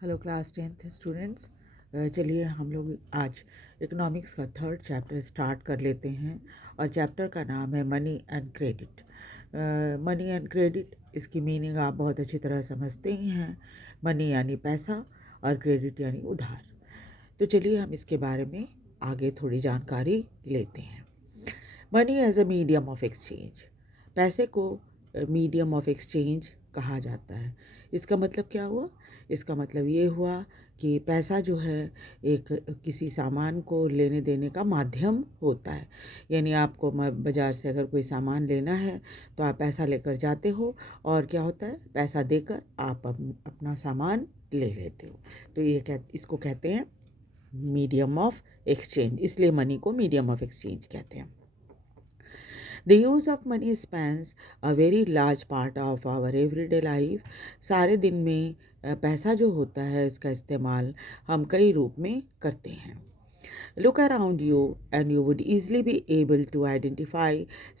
Hello class 10th students. चलिए हम लोग आज इकोनॉमिक्स का थर्ड चैप्टर स्टार्ट कर लेते हैं और चैप्टर का नाम है money and credit. Money and credit, इसकी मीनिंग आप बहुत अच्छी तरह समझते ही हैं। मनी यानी पैसा और क्रेडिट यानी उधार। तो चलिए हम इसके बारे में आगे थोड़ी जानकारी लेते हैं। Money as a medium of exchange, पैसे को मीडियम ऑफ एक्सचेंज कहा जाता है। इसका मतलब क्या हुआ? इसका मतलब ये हुआ कि पैसा जो है एक किसी सामान को लेने देने का माध्यम होता है। यानी आपको बाज़ार से अगर कोई सामान लेना है तो आप पैसा लेकर जाते हो और क्या होता है, पैसा देकर आप अपना सामान ले लेते हो। तो इसको कहते हैं मीडियम ऑफ एक्सचेंज, इसलिए मनी को मीडियम ऑफ एक्सचेंज कहते हैं। The use of money spans a very large part of our everyday life। सारे दिन में पैसा जो होता है इसका इस्तेमाल हम कई रूप में करते हैं। Look around you and you would easily be able to identify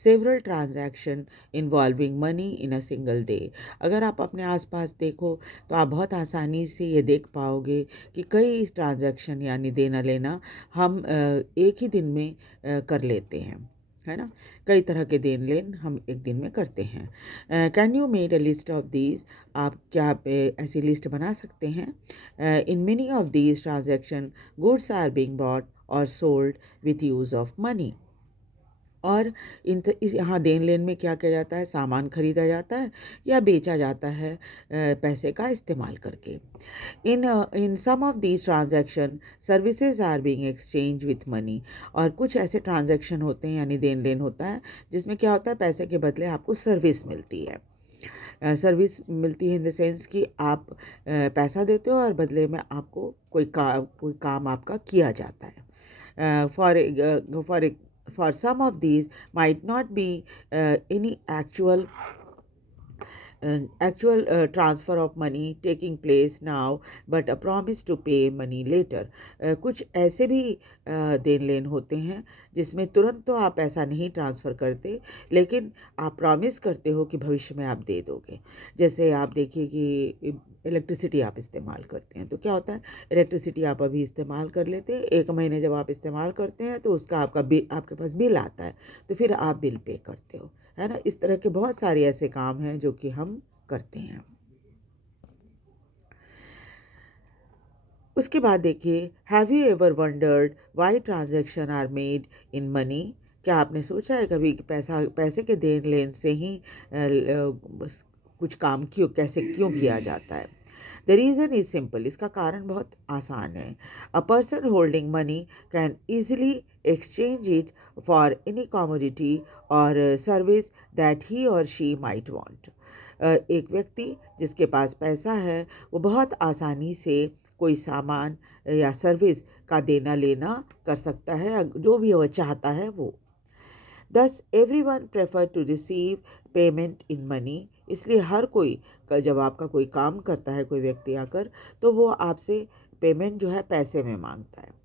several transactions involving money in a single day। अगर आप अपने आसपास देखो तो आप बहुत आसानी से ये देख पाओगे कि कई ट्रांजैक्शन यानी देना लेना हम एक ही दिन में कर लेते हैं, है ना। कई तरह के देन लेन हम एक दिन में करते हैं। Can you made a list of these? आप ऐसी लिस्ट बना सकते हैं। In many of these transaction goods are being bought और sold with use of money. और यहाँ देन लेन में क्या किया जाता है, सामान खरीदा जाता है या बेचा जाता है पैसे का इस्तेमाल करके। In some of these transaction services are being exchange with money. और कुछ ऐसे ट्रांजैक्शन होते हैं यानी देन लेन होता है जिसमें क्या होता है, पैसे के बदले आपको सर्विस मिलती है। सर्विस मिलती है इन द सेंस कि आप पैसा देते हो और बदले में आपको कोई काम आपका किया जाता है। For some of these might not be any actual transfer of money taking place now, but a promise to pay money later। कुछ ऐसे भी देन लेन होते हैं जिसमें तुरंत तो आप पैसा नहीं ट्रांसफ़र करते, लेकिन आप प्रॉमिस करते हो कि भविष्य में आप दे दोगे। जैसे आप देखिए कि इलेक्ट्रिसिटी आप इस्तेमाल करते हैं तो क्या होता है, इलेक्ट्रिसिटी आप अभी इस्तेमाल कर लेते हैं, 1 महीने जब आप इस्तेमाल करते हैं तो उसका आपके पास बिल आता है, तो फिर आप बिल पे करते हो, है ना। इस तरह के बहुत सारे ऐसे काम हैं जो कि हम करते हैं। उसके बाद देखिए, have you ever wondered why transaction are made in money? क्या आपने सोचा है कभी कि पैसे के देन लेन से ही कुछ काम क्यों किया जाता है? द रीज़न इज़ सिंपल, इसका कारण बहुत आसान है। A person holding money can easily exchange it for any commodity और सर्विस दैट ही और शी माइट वांट। एक व्यक्ति जिसके पास पैसा है वो बहुत आसानी से कोई सामान या सर्विस का देना लेना कर सकता है, जो भी वह चाहता है वो। Thus everyone prefer to receive payment in money. इसलिए हर कोई जब आपका कोई काम करता है, कोई व्यक्ति आकर, तो वो आपसे पेमेंट जो है पैसे में मांगता है।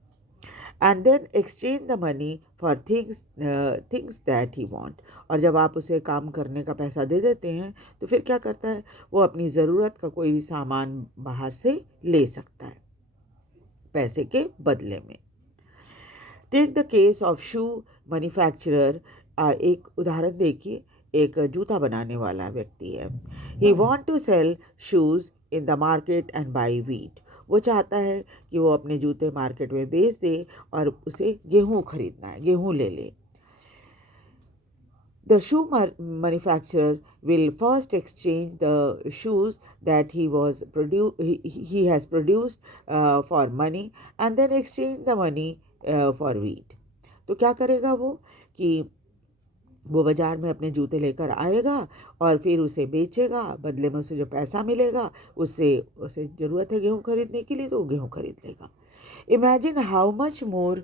And then exchange the money for things that he want. और जब आप उसे काम करने का पैसा दे देते हैं तो फिर क्या करता है, वो अपनी ज़रूरत का कोई भी सामान बाहर से ले सकता है पैसे के बदले में। Take the case of shoe manufacturer. एक उदाहरण देखिए, एक जूता बनाने वाला व्यक्ति है। He want to sell shoes in the market and buy wheat. वो चाहता है कि वो अपने जूते मार्केट में बेच दे और उसे गेहूँ खरीदना है, गेहूँ ले ले। The shoe manufacturer will first exchange the shoes that he has produced for money and then exchange the money for wheat। तो क्या करेगा वो कि वो बाज़ार में अपने जूते लेकर आएगा और फिर उसे बेचेगा, बदले में उसे जो पैसा मिलेगा उससे उसे ज़रूरत है गेहूँ खरीदने के लिए तो वो गेहूँ खरीद लेगा। Imagine how much more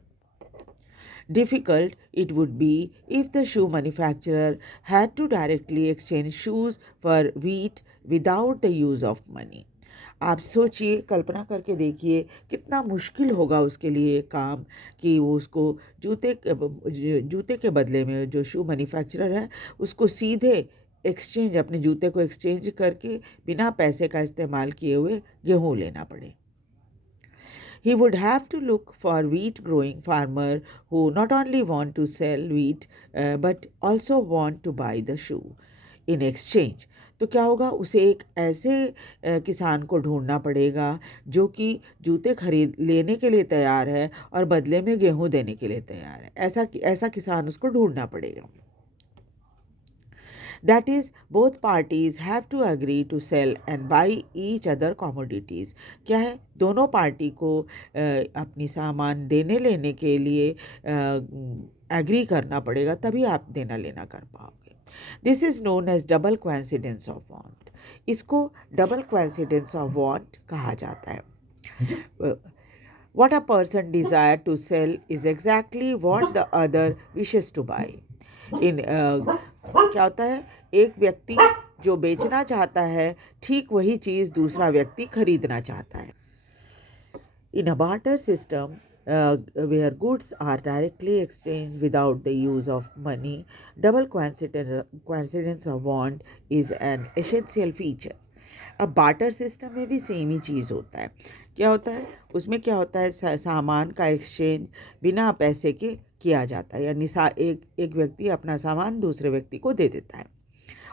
difficult it would be if the shoe manufacturer had to directly exchange shoes for wheat without the use of money। आप सोचिए, कल्पना करके देखिए कितना मुश्किल होगा उसके लिए काम कि वो उसको जूते के बदले में जो शू मैन्युफैक्चरर है उसको सीधे एक्सचेंज, अपने जूते को एक्सचेंज करके बिना पैसे का इस्तेमाल किए हुए गेहूँ लेना पड़े. He would have to look for wheat growing farmer who not only want to sell wheat but also want to buy the shoe in exchange. तो क्या होगा, उसे एक ऐसे किसान को ढूंढना पड़ेगा जो कि जूते खरीद लेने के लिए तैयार है और बदले में गेहूं देने के लिए तैयार है. ऐसा किसान उसको ढूंढना पड़ेगा. That is, both parties have to agree to sell and buy each other commodities. क्या है, दोनों पार्टी को अपनी सामान देने लेने के लिए एग्री करना पड़ेगा, तभी आप देना लेना कर पाओगे. This is known as double coincidence of want. इसको डबल कोइंसिडेंस ऑफ वांट कहा जाता है. What a person desire to sell is exactly what the other wishes to buy. क्या होता है, एक व्यक्ति जो बेचना चाहता है ठीक वही चीज़ दूसरा व्यक्ति खरीदना चाहता है. In a barter system where goods are directly exchanged without the use of money, double coincidence of want is an essential feature. अब बार्टर सिस्टम में भी सेम ही चीज़ होता है. क्या होता है, उसमें क्या होता है, सामान का एक्सचेंज बिना पैसे के किया जाता है. यानी एक व्यक्ति अपना सामान दूसरे व्यक्ति को दे देता है,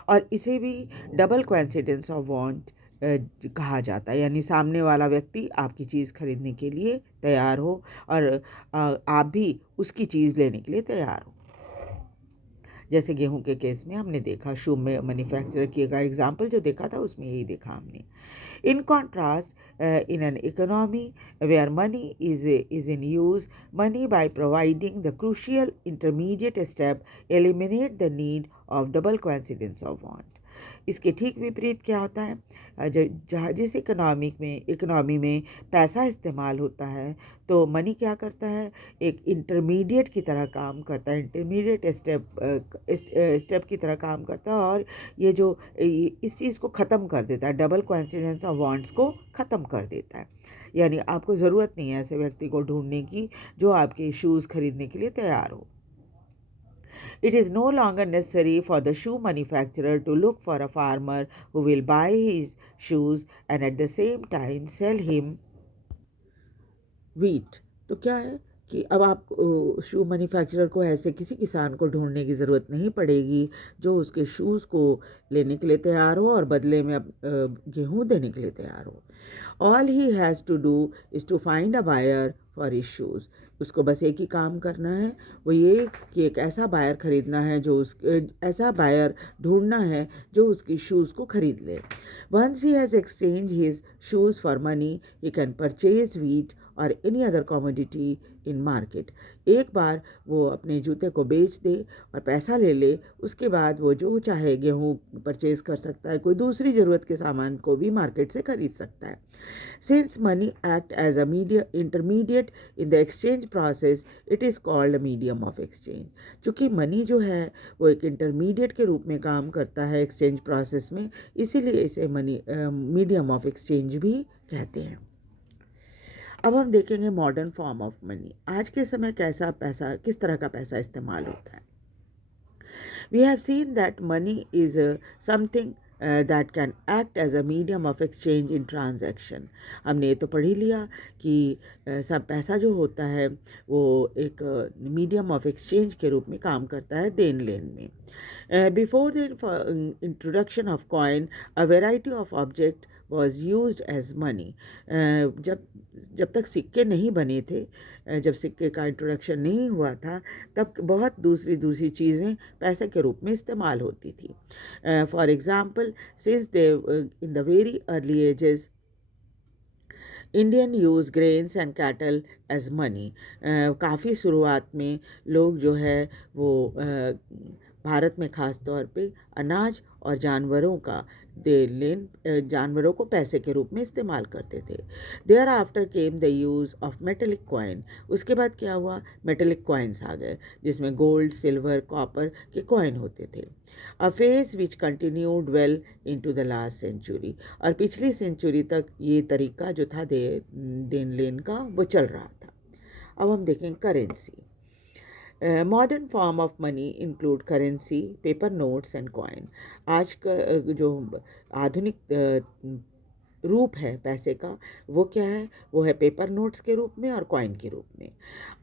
और इसे भी डबल कोइंसिडेंस ऑफ वांट कहा जाता है. यानी सामने वाला व्यक्ति आपकी चीज़ खरीदने के लिए तैयार हो और आप भी उसकी चीज़ लेने के लिए तैयार हो. जैसे गेहूं के केस में हमने देखा, शू में मैन्युफैक्चर किए गए एग्जाम्पल जो देखा था उसमें यही देखा हमने. In contrast, in an economy where money is in use, money by providing the crucial intermediate step eliminate the need of double coincidence of want. इसके ठीक विपरीत क्या होता है, जिस इकोनॉमी में पैसा इस्तेमाल होता है तो मनी क्या करता है, एक इंटरमीडिएट की तरह काम करता है, इंटरमीडिएट स्टेप की तरह काम करता है, और ये जो इस चीज़ को ख़त्म कर देता है, डबल कोइंसिडेंस ऑफ वांट्स को ख़त्म कर देता है. यानी आपको ज़रूरत नहीं है ऐसे व्यक्ति को ढूंढने की जो आपके शूज़ खरीदने के लिए तैयार हो. It is no longer necessary for the shoe manufacturer to look for a farmer who will buy his shoes and at the same time sell him wheat. तो क्या है कि अब आप शू मैन्युफैक्चरर को ऐसे किसी किसान को ढूंढने की ज़रूरत नहीं पड़ेगी जो उसके शूज़ को लेने के लिए तैयार हो और बदले में गेहूँ देने के लिए तैयार हो. All he has to do is to find a buyer for his shoes. उसको बस एक ही काम करना है, वो ये कि एक ऐसा बायर खरीदना है ऐसा बायर ढूंढना है जो उसकी शूज़ को खरीद ले. Once he has exchanged his shoes for money, he can purchase wheat or any other commodity in market. एक बार वो अपने जूते को बेच दे और पैसा ले ले, उसके बाद वो जो चाहे गेहूँ परचेज़ कर सकता है, कोई दूसरी ज़रूरत के सामान को भी मार्केट से खरीद सकता है. Since money act as a intermediate in the exchange process, it is called a medium of exchange. चूँकि मनी जो है वो एक इंटरमीडिएट के रूप में काम करता है एक्सचेंज प्रोसेस में, इसीलिए इसे मीडियम ऑफ एक्सचेंज भी कहते हैं. अब हम देखेंगे मॉडर्न फॉर्म ऑफ मनी. आज के समय किस तरह का पैसा इस्तेमाल होता है. We have seen that money is something that can act as a medium of exchange in transaction. हमने ये तो पढ़ ही लिया कि सब पैसा जो होता है वो एक मीडियम ऑफ एक्सचेंज के रूप में काम करता है देन लेन में. Before the introduction of coin, a variety of object was used as money. जब तक सिक्के नहीं बने थे, जब सिक्के का इंट्रोडक्शन नहीं हुआ था, तब बहुत दूसरी चीज़ें पैसे के रूप में इस्तेमाल होती थी. For example, since they in the very early ages Indian use grains and cattle as money. काफ़ी शुरुआत में लोग जो है वो भारत में ख़ास तौर पे अनाज और जानवरों को पैसे के रूप में इस्तेमाल करते थे. Thereafter came the use of metallic coin. उसके बाद क्या हुआ, मेटेलिक कॉइन्स आ गए जिसमें गोल्ड, सिल्वर, कॉपर के कॉइन होते थे. A phase which continued well into the last century. और पिछली सेंचुरी तक ये तरीका जो था देन लेन का वो चल रहा था. अब हम देखें currency. Modern form of money include currency, paper notes and coin. आज का जो आधुनिक रूप है पैसे का, वो क्या है? वो है पेपर नोट्स के रूप में और कॉइन के रूप में।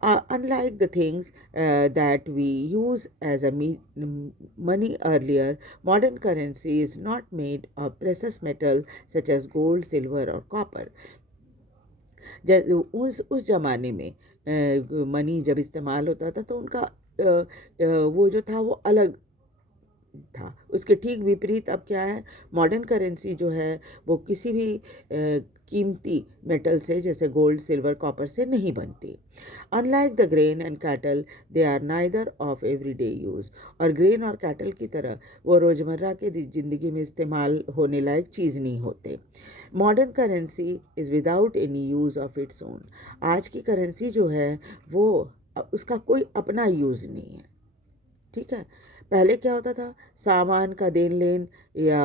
Unlike the things that we use as a money earlier, modern currency is not made of precious metal such as gold, silver और कॉपर। उस ज़माने में मनी जब इस्तेमाल होता था तो उनका वो जो था वो अलग था। उसके ठीक विपरीत अब क्या है? मॉडर्न करेंसी जो है वो किसी भी कीमती मेटल से, जैसे गोल्ड, सिल्वर, कॉपर से नहीं बनती। Unlike the grain and cattle, they are neither of everyday use. और ग्रेन और कैटल की तरह वो रोज़मर्रा के ज़िंदगी में इस्तेमाल होने लायक चीज़ नहीं होते। Modern currency is without any use of its own. आज की करेंसी जो है वो उसका कोई अपना यूज़ नहीं है। ठीक है। पहले क्या होता था? सामान का देन लेन या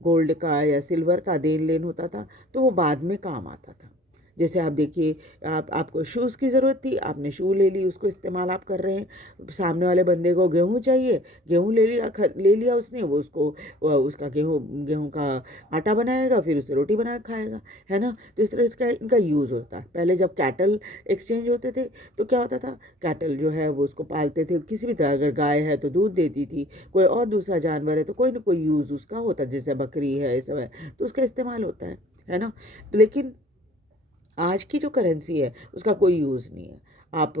गोल्ड का या सिल्वर का देन लेन होता था तो वो बाद में काम आता था। जैसे आप देखिए, आपको शूज़ की ज़रूरत थी, आपने शू ले ली, उसको इस्तेमाल आप कर रहे हैं। सामने वाले बंदे को गेहूँ चाहिए, गेहूँ ले लिया उसने, वो उसका गेहूँ का आटा बनाएगा, फिर उससे रोटी बना के खाएगा, है ना? तो इस तरह इसका इनका यूज़ होता है। पहले जब कैटल एक्सचेंज होते थे तो क्या होता था? कैटल जो है वो उसको पालते थे, किसी भी तरह, अगर गाय है तो दूध देती थी, कोई और दूसरा जानवर है तो कोई ना कोई यूज़ उसका होता है, जैसे बकरी है, ये सब है, तो उसका इस्तेमाल होता है ना? तो लेकिन आज की जो करेंसी है उसका कोई यूज़ नहीं है। आप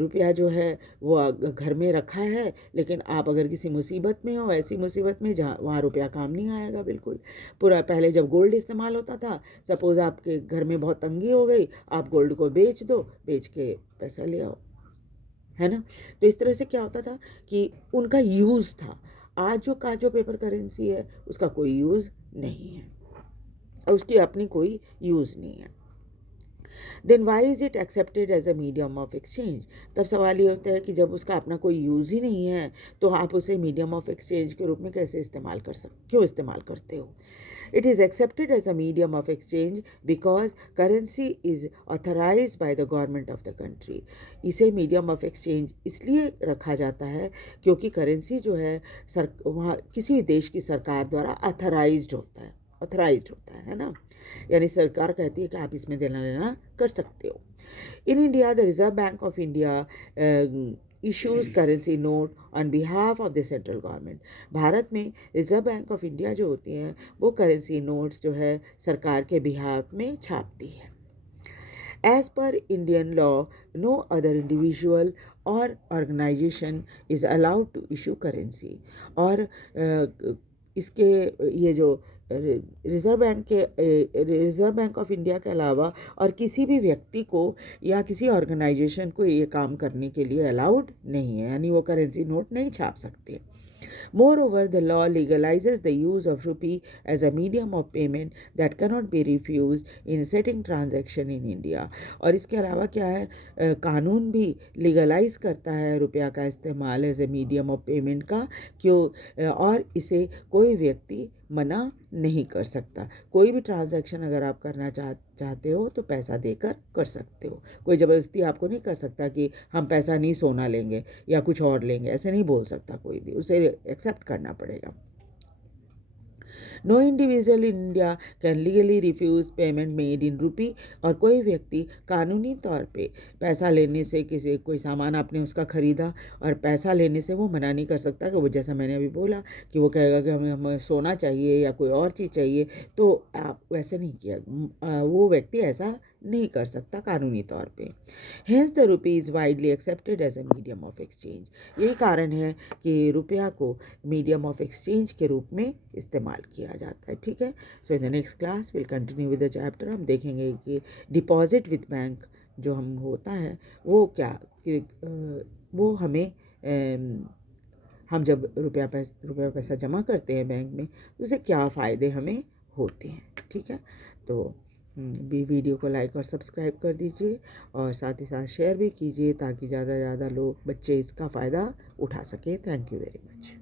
रुपया जो है वो घर में रखा है, लेकिन आप अगर किसी मुसीबत में हो, ऐसी मुसीबत में जहाँ वहाँ रुपया काम नहीं आएगा बिल्कुल। पूरा पहले जब गोल्ड इस्तेमाल होता था, सपोज़ आपके घर में बहुत तंगी हो गई, आप गोल्ड को बेच दो, बेच के पैसा ले आओ, है ना? तो इस तरह से क्या होता था कि उनका यूज़ था। आज जो पेपर करेंसी है उसका कोई यूज़ नहीं है और उसकी अपनी कोई यूज़ नहीं है। Then why is it accepted as a medium of exchange? तब सवाल ये होता है कि जब उसका अपना कोई यूज़ ही नहीं है तो आप उसे मीडियम ऑफ एक्सचेंज के रूप में कैसे क्यों इस्तेमाल करते हो? It is accepted as a medium of exchange because currency is authorized by the government of the country. इसे मीडियम ऑफ एक्सचेंज इसलिए रखा जाता है क्योंकि करेंसी जो है वहाँ किसी भी देश की सरकार द्वारा ऑथराइज्ड होता है ना? यानी सरकार कहती है कि आप इसमें देना लेना कर सकते हो। In India the reserve bank of India issues currency note on behalf of the central government. Bharat में रिजर्व बैंक ऑफ इंडिया जो होती हैं वो करेंसी नोट्स जो है सरकार के बिहाफ में छापती है। As per Indian law, no other individual or organization is allowed to issue currency. और इसके ये जो रिज़र्व बैंक ऑफ इंडिया के अलावा और किसी भी व्यक्ति को या किसी ऑर्गेनाइजेशन को ये काम करने के लिए अलाउड नहीं है, यानी वो करेंसी नोट नहीं छाप सकते। Moreover, the law legalizes the use of rupee as a medium of payment that cannot be refused in setting transaction in India. और इसके अलावा क्या है, कानून भी लीगलाइज करता है रुपया का इस्तेमाल as a medium of payment का, और इसे कोई व्यक्ति मना नहीं कर सकता। कोई भी ट्रांजैक्शन अगर आप करना चाहते हो तो पैसा देकर कर सकते हो। कोई ज़बरदस्ती आपको नहीं कर सकता कि हम पैसा नहीं, सोना लेंगे या कुछ और लेंगे, ऐसे नहीं बोल सकता कोई भी, उसे एक्सेप्ट करना पड़ेगा। No individual in India can legally refuse payment made in rupee. और कोई व्यक्ति कानूनी तौर पे पैसा लेने से, कोई सामान आपने उसका ख़रीदा और पैसा लेने से वो मना नहीं कर सकता कि वो, जैसा मैंने अभी बोला कि वो कहेगा कि हमें सोना चाहिए या कोई और चीज़ चाहिए, तो आप वैसे नहीं किया, वो व्यक्ति ऐसा नहीं कर सकता कानूनी तौर पे। Hence the rupee is widely accepted as a medium of exchange. यही कारण है कि रुपया को मीडियम ऑफ एक्सचेंज के रूप में इस्तेमाल किया जाता है। ठीक है। So in the next class will continue with the chapter. हम देखेंगे कि डिपॉजिट विद बैंक जो हम होता है वो क्या, कि वो हमें हम जब रुपया पैसा जमा करते हैं बैंक में तो उससे क्या फ़ायदे हमें होते हैं। ठीक है। तो भी वीडियो को लाइक और सब्सक्राइब कर दीजिए और साथ ही साथ शेयर भी कीजिए ताकि ज़्यादा से ज़्यादा लोग, बच्चे इसका फ़ायदा उठा सकें। Thank you very much.